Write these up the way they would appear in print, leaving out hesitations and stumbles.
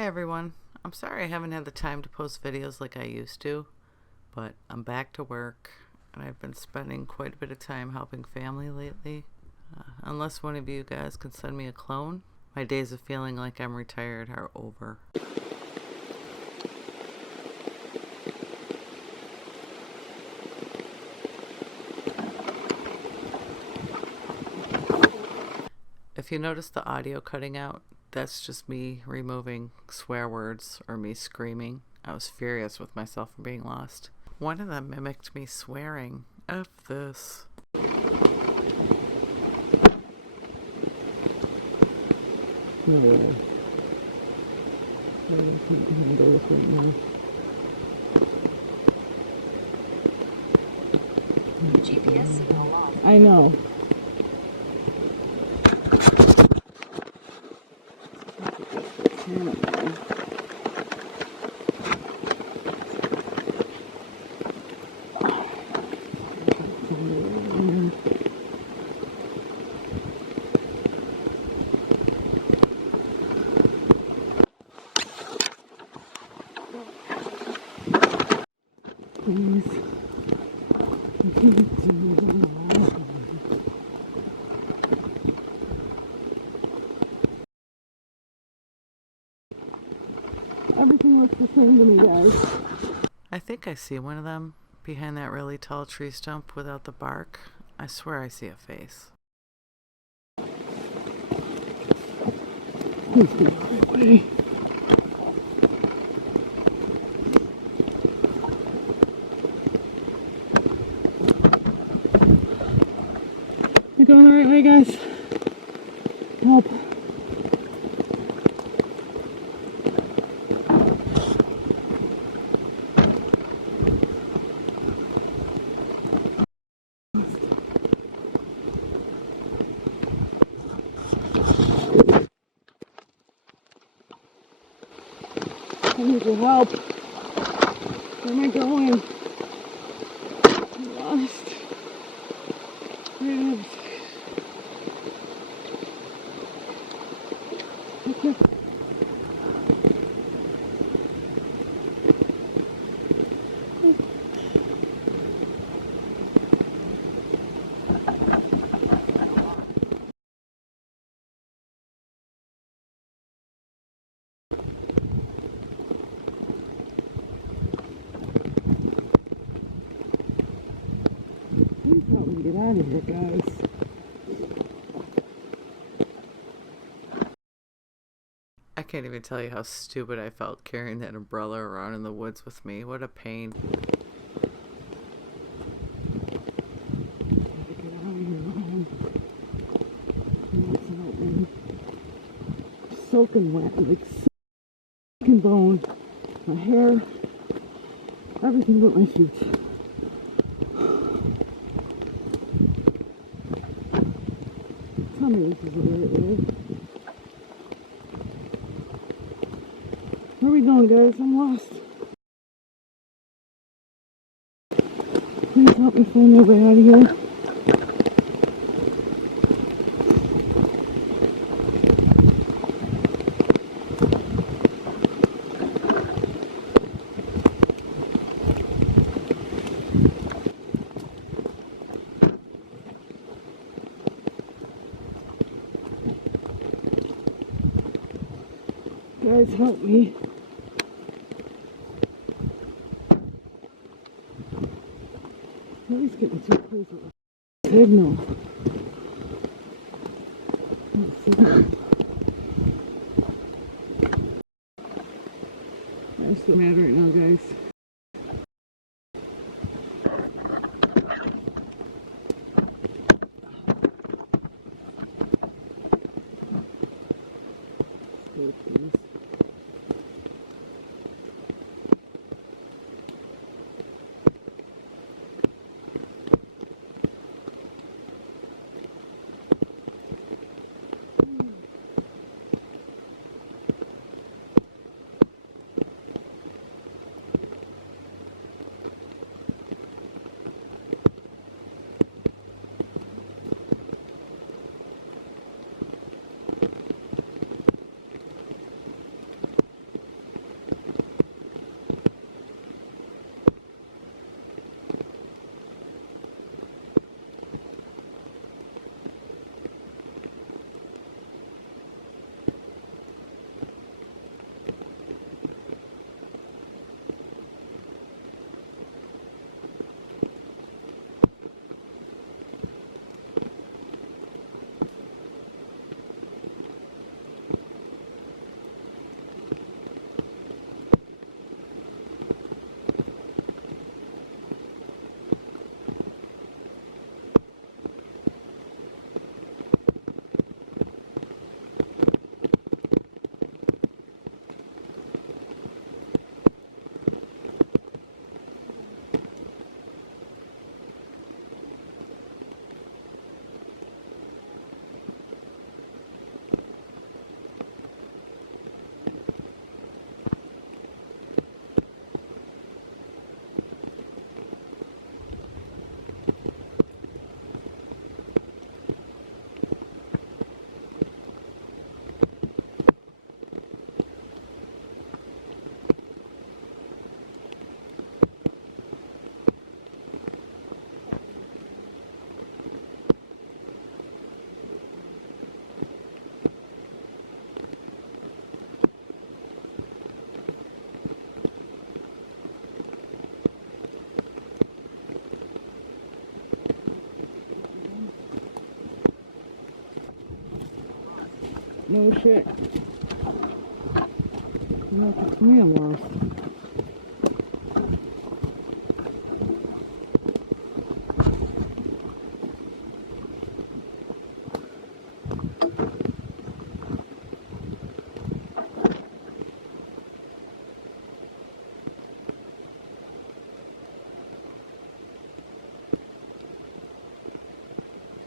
Hey everyone, I'm sorry I haven't had the time to post videos like I used to, but I'm back to work and I've been spending quite a bit of time helping family lately. Unless one of you guys can send me a clone, my days of feeling like I'm retired are over. If you notice the audio cutting out, that's just me removing swear words or me screaming. I was furious with myself for being lost. One of them mimicked me swearing. F this. GPS signal off. I know. Please. I can't do it. Everything looks the same to me, guys. I think I see one of them behind that really tall tree stump without the bark. I swear I see a face. Please get out of the way. You going the right way, guys? Help. I need your help. Where am I going? I'm lost. Okay. Please help me get out of here, guys. I can't even tell you how stupid I felt carrying that umbrella around in the woods with me. What a pain. Get out of here, Please help me. Soaking wet, like soaking bone. My hair, everything but my feet. Tell me this is the right way. Where are we going, guys? I'm lost. Please help me find my way out of here. Guys, help me. Please get me to a place with a signal. I'm so mad right now, guys. Stay, please. No shit. Look, it's me I'm lost.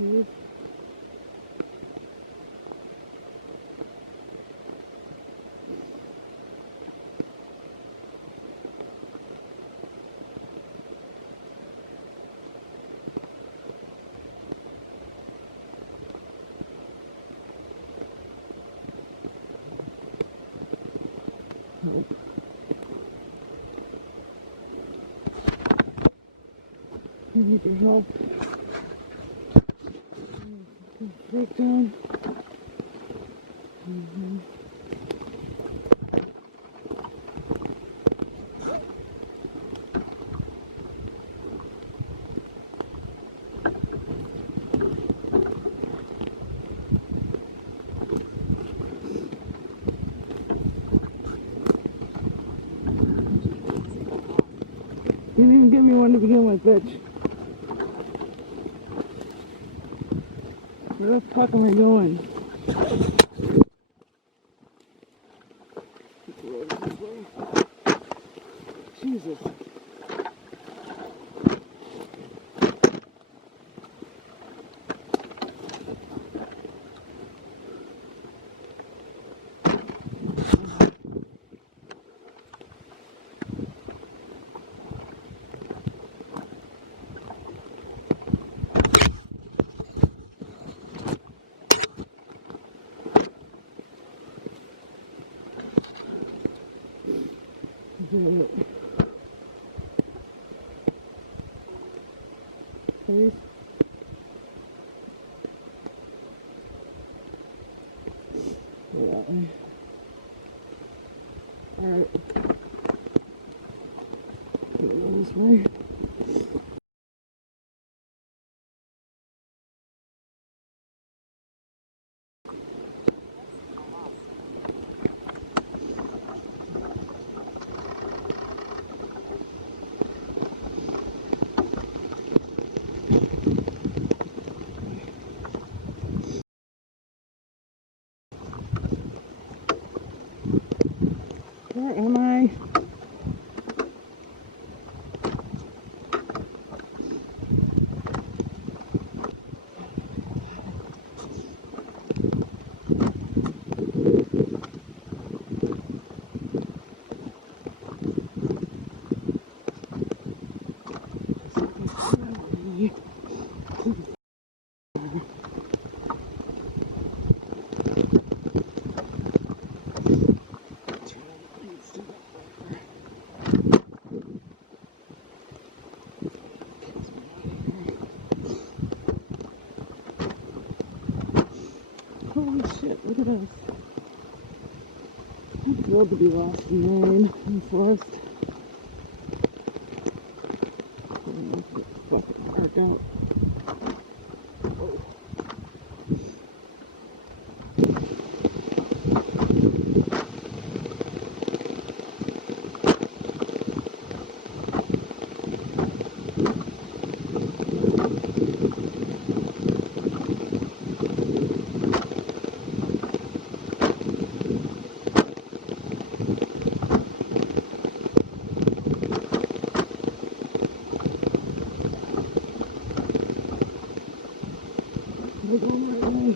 Nope. I need your help. Break down. You didn't even give me one to begin with, bitch. Where the fuck am I going? Jesus. Please. Yeah. Alright. Go this way. Where am I? Holy shit, look at us. I'd love to be lost in the rain in the forest. It's fucking dark out. We're going the right way.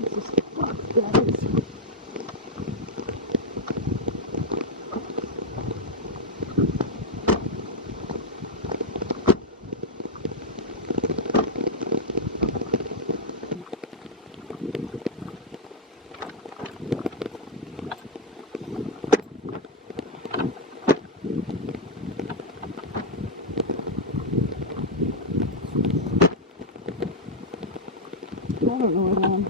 This is fucked, guys. don't know what I'm.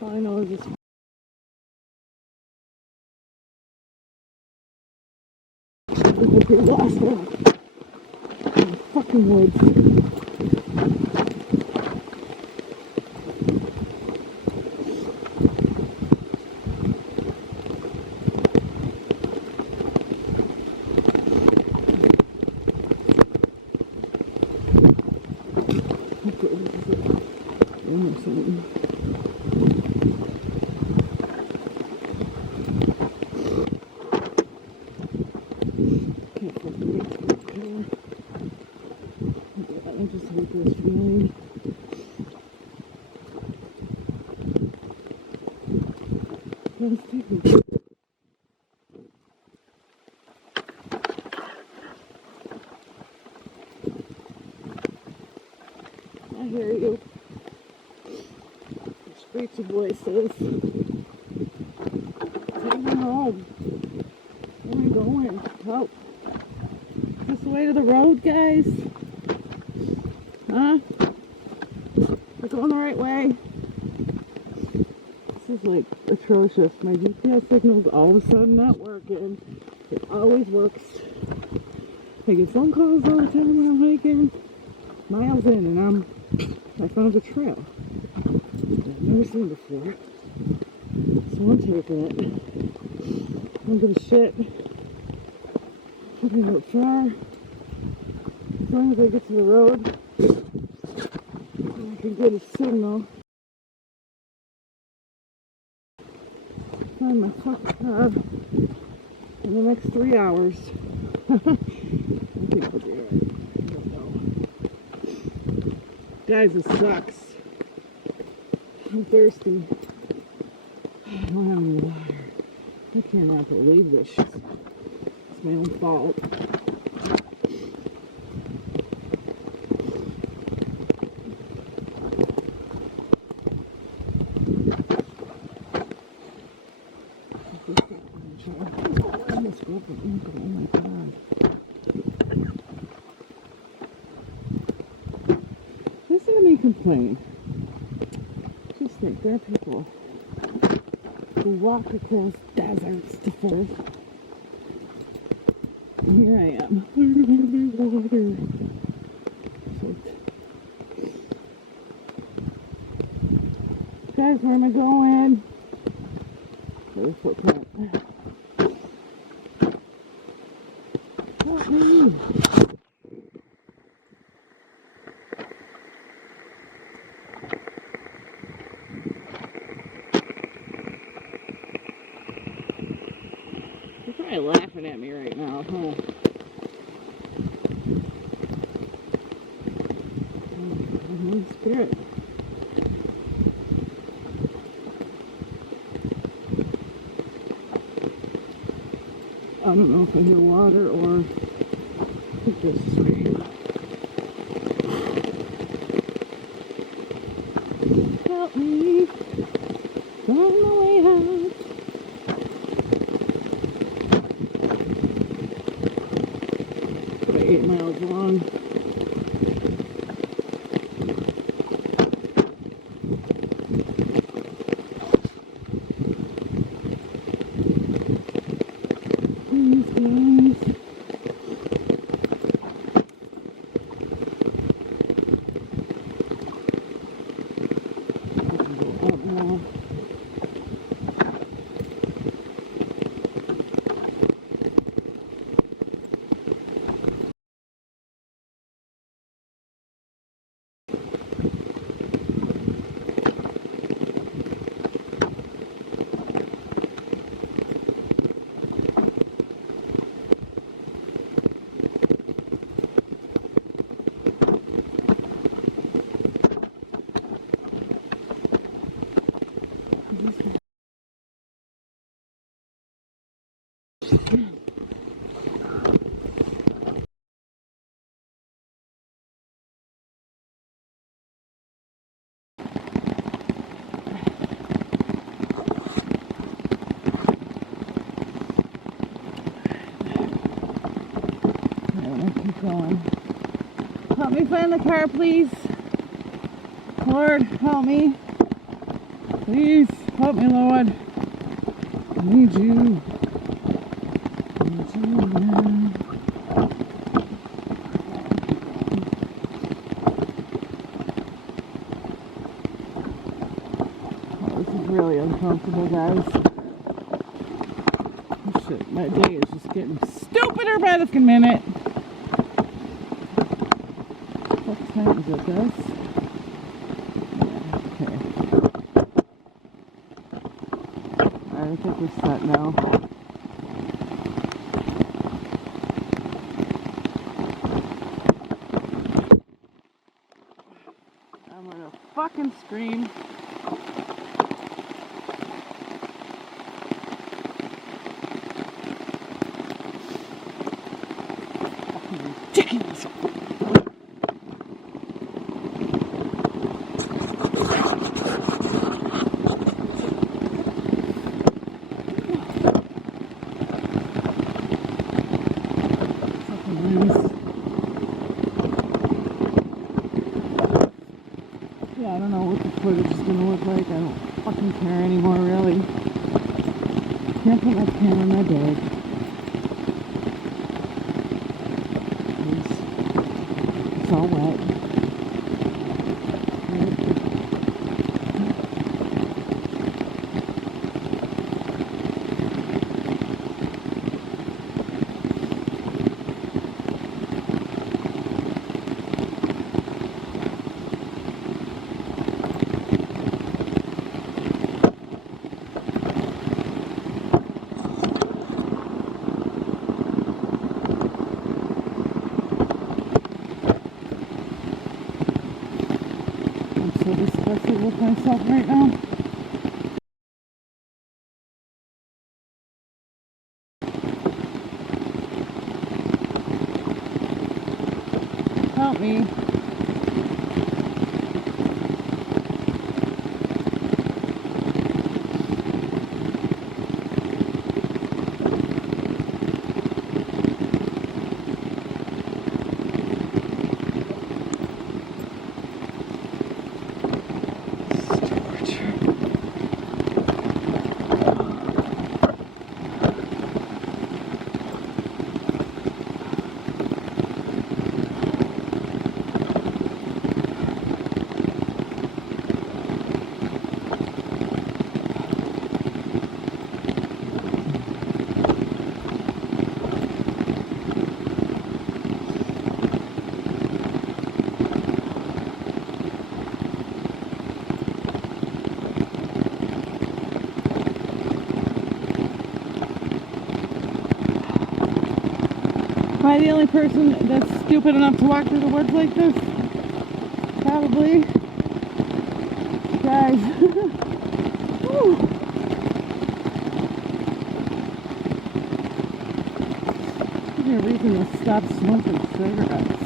All I know is it's lost in the fucking woods. I just hate this feeling. Let's take it. I hear you. Screechy voices. Take me home. Where are we going? Oh. Is this the way to the road, guys? Huh? We're going the right way. This is like atrocious. My GPS signal's all of a sudden not working. It always works. I get phone calls all the time when I'm hiking. Miles in and I found a trail I've never seen before. So I'm taking it. I don't give a shit. I can go far. As long as I get to the road, I can get a signal. Find my fucking car in the next 3 hours. I think we'll be alright. I don't know. Guys, this sucks. I'm thirsty. I don't have any water. I cannot believe this shit. It's my own fault. Oh my god. Listen to me complain. Just think, there are people who walk across deserts to fish. And here I am. I don't have any water. Guys, where am I going? There's a footprint. Help me. You're probably laughing at me right now, huh? Holy Spirit. I don't know if I hear water or I think there's rain. Help me. Find my way out. About 8 miles long. Please, guys. I can go up now. in the car, please? Lord, help me. Please, help me, Lord. I need you. I need you now. Oh, this is really uncomfortable, guys. Oh, shit, my day is just getting stupider by the minute. What time is it, guys? I think we're set now. I'm gonna fucking scream. Fucking ridiculous. Yeah, I don't know what the footage is going to look like. I don't fucking care anymore, really. Can't put my camera in my bag. It's all wet. I'm so disgusted with myself right now. Help me. Am I the only person that's stupid enough to walk through the woods like this? Probably. Guys. Woo. There's a reason to stop smoking cigarettes.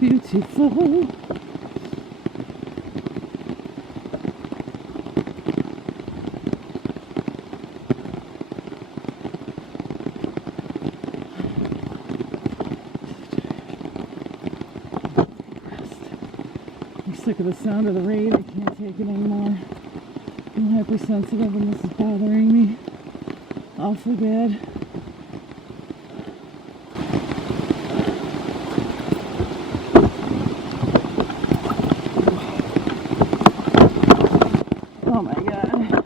Beautiful. I'm sick of the sound of the rain. I can't take it anymore. I'm hypersensitive and this is bothering me awfully bad. Oh my god.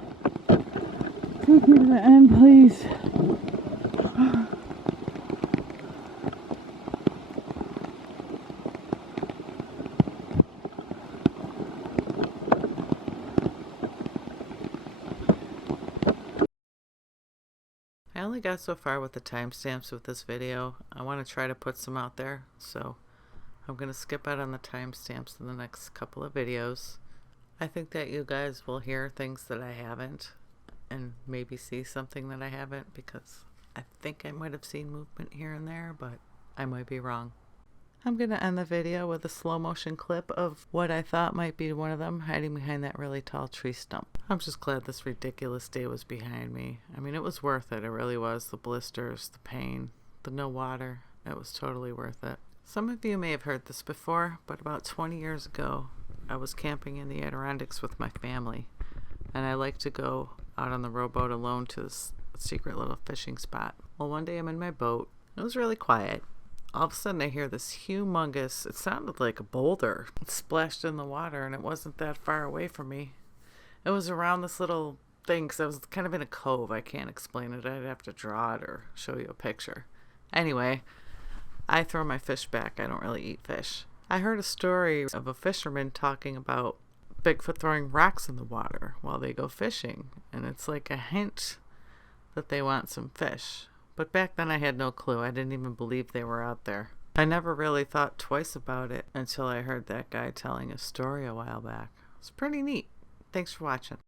Take me to the end, please. I only got so far with the timestamps with this video. I want to try to put some out there, so I'm going to skip out on the timestamps in the next couple of videos. I think that you guys will hear things that I haven't and maybe see something that I haven't, because I think I might have seen movement here and there, but I might be wrong. I'm going to end the video with a slow motion clip of what I thought might be one of them hiding behind that really tall tree stump. I'm just glad this ridiculous day was behind me. I mean, it was worth it. It really was. The blisters, the pain, the no water. It was totally worth it. Some of you may have heard this before, but about 20 years ago, I was camping in the Adirondacks with my family, and I like to go out on the rowboat alone to this secret little fishing spot. Well, one day I'm in my boat. It was really quiet. All of a sudden I hear this humongous, it sounded like a boulder. It splashed in the water, and it wasn't that far away from me. It was around this little thing, because I was kind of in a cove. I can't explain it. I'd have to draw it or show you a picture. Anyway, I throw my fish back. I don't really eat fish. I heard a story of a fisherman talking about Bigfoot throwing rocks in the water while they go fishing, and it's like a hint that they want some fish. But back then I had no clue. I didn't even believe they were out there. I never really thought twice about it until I heard that guy telling a story a while back. It's pretty neat. Thanks for watching.